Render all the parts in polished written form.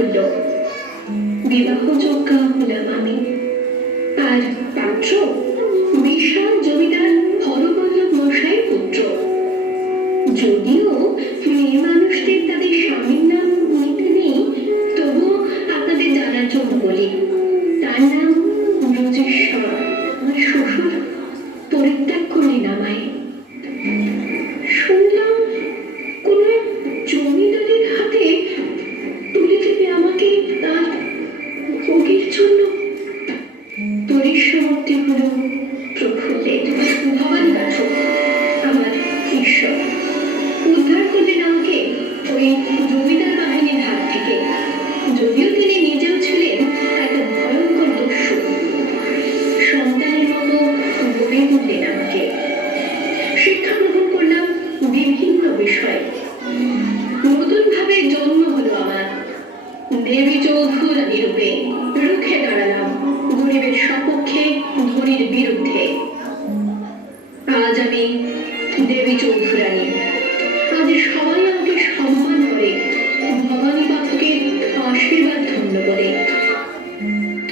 হল, বিবাহযোগ্য হলাম আমি। আর পাত্র বিশাল জমিদার হরবল্লভ মশাই পুত্র। যদিও মেয়ে মানুষদের তাদের স্বামীর নাম নিতে নেই, তবুও আপনাদের জানার জন্য বলি, তার নাম ব্রজেশ্বর। আমার শ্বশুর পরিত্যাগ করলেন আমায়। শুনলাম কোন এক জমিদারের হাতে তুলে দেবে আমাকে তার ভোগের জন্য। পরিসমাপ্তি হল প্রফুল্লের। ভবানী পাঠক আমার ঈশ্বর উদ্ধার করলেন আমাকে ওই জমিদার বাহিনীর হাত থেকে। যদিও তিনি নিজেও ছিলেন একটা ভয়ঙ্কর দস্যু, সন্তানের মতো গড়ে তুললেন আমাকে। শিক্ষা গ্রহণ করলাম বিভিন্ন বিষয়। নতুন ভাবে জন্ম হলো আমার। দেবী চৌধুরানী রূপে রুখে দাঁড়ালাম গরিবের সপক্ষে, ধনীর বিরুদ্ধে। আজ আমি দেবী চৌধুরানী। আজ সবাই আমাকে সম্মান করে, ভবানী পাঠকের আশীর্বাদ ধন্য করে।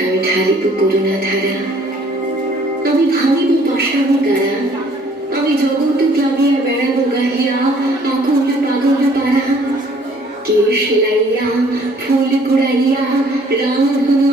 আমি ঢালিব করুণা ধারা, আমি ভাঙিব পাষাণ গাড়া, আমি জগৎ ক্লাবিয়া বেড়াবো গাহিয়া আকুল পাগল পাড়া। কে সেলাইয়া ফুল কুড়াইয়া রামধনু